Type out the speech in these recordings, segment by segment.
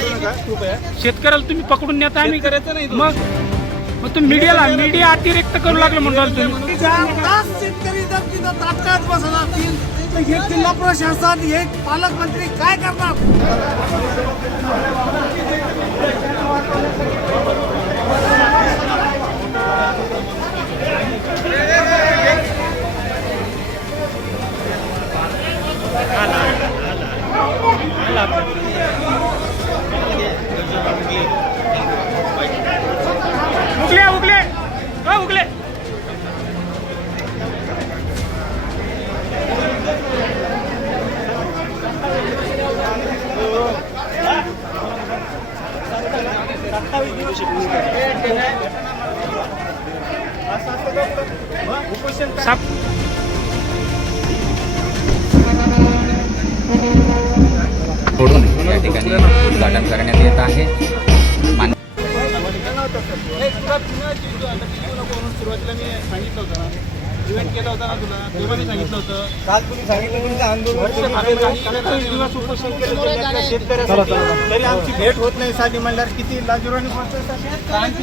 शेतकऱ्याला तुम्ही पकडून नेता आम्ही शेतकऱ्याचं नाही. मग? मग तुम्ही मीडियाला मीडिया अतिरिक्त करू लागलं म्हणून तुम्ही. तास शेतकरी जर तिथं ताटकात बसत असतील तर हे जिल्हा प्रशासन हे पालकमंत्री काय करणार? साप फोडून या ठिकाणी उद्घाटन करण्यात येत आहे होता ना तुला तेव्हा मी सांगितलं होतं. काल तुम्ही सांगितलं तुमचं आंदोलन आम्ही काही एकवीस दिवस उपोषण केलं जिल्ह्यातल्या शेतकऱ्यासाठी. तरी आमची भेट होत नाही साधी म्हणल्यावर किती लाजुरानी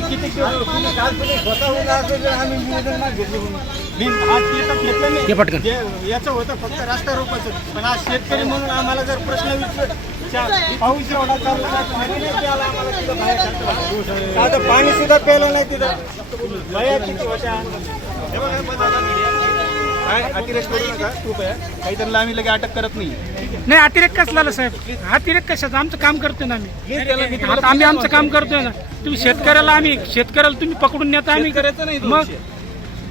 किती दिवस- काल तुम्ही स्वतःहून असं जर आम्ही निवेदन नाही घेतले म्हणून. मी आज ते तर घेतलं नाही. जे- याचं होतं फक्त रास्ता रोपाचं. पण आज शेतकरी म्हणून आम्हाला जर प्रश्न विचार पाऊस एवढा नाही, पाणी नाही प्यायला आम्हाला तिथं बाहेर टाकलं. साधं पाणी सुद्धा प्यायलं नाही तिथं. बाया किती होत्या? हे बघा, आता. काय? अतिरेक करू नका. कृपया काही त्यांना आम्ही लगे अटक करत नाही. नाही अतिरेक कसला साहेब? अतिरेक कशाचं? आमचं काम करतोय ना आम्ही. आता आम्ही आमचं काम करतोय ना. तुम्ही शेतकऱ्याला आम्ही शेतकऱ्याला तुम्ही पकडून नेता आम्ही. शेतकऱ्याचं नाही दोष. मग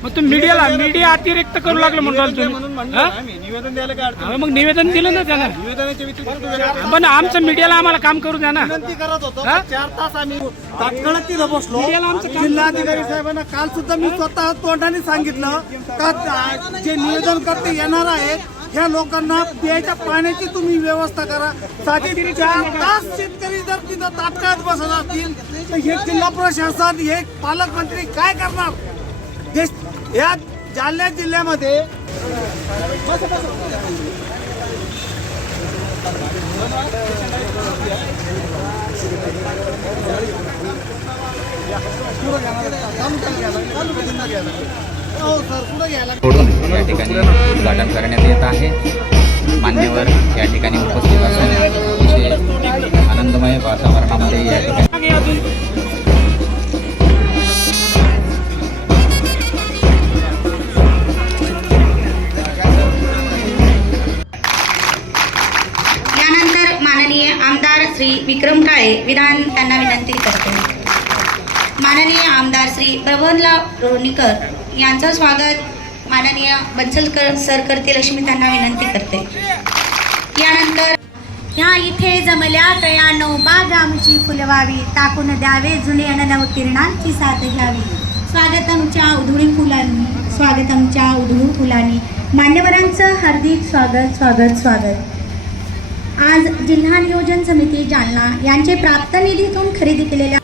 मग तुम्ही मीडियाला मीडिया अतिरिक्त करू लागलं म्हणून म्हणलं? ना आम्ही. निवेदन द्यायला काय अडचण हा, मग निवेदन दिलं ना त्यांना? निवेदनाच्या व्यतिरिक्त वेगळं पण आमचं मीडियाला आम्हाला काम करू द्या ना. विनंती करत होतो हा? चार तास आम्ही तात्काळ तिथं बसलो. मीडियाला आमचं काम जिल्हाधिकारी साहेबांना काल सुद्धा मी स्वतः तोंडाने सांगितलं का जे निवेदन करते येणार आहे ह्या लोकांना प्यायच्या पाण्याची तुम्ही व्यवस्था करा. साधी चार तास शेतकरी जर तिथं ताटकाळात बसत असतील तर हे जिल्हा प्रशासन हे पालकमंत्री काय करणार? हे या जालना जिल्ह्यामध्ये या ठिकाणी उद्घाटन करण्यात येत आहे. मान्यवर या ठिकाणी उपस्थित असून अतिशय आनंदमय वातावरणामध्ये या ठिकाणी माननीय आमदार श्री विक्रम काळे विधान त्यांना विनंती करते. माननीय आमदार श्री प्रबोधराव रोणीकर यांचं स्वागत माननीय बन्सलकर सर करतील अशी मी त्यांना विनंती करते. यानंतर ह्या इथे जमल्या तयानो बाग आमची फुलवावी टाकून द्यावे जुने अन नवकिरणांची साथ घ्यावी. स्वागतमच्या उधळी फुलांनी स्वागतमच्या उधळी फुलांनी. मान्यवरांचं हार्दिक स्वागत स्वागत स्वागत. आज जिल्हा नियोजन समिती जालना यांचे प्राप्त निधीतून खरेदी केलेल्या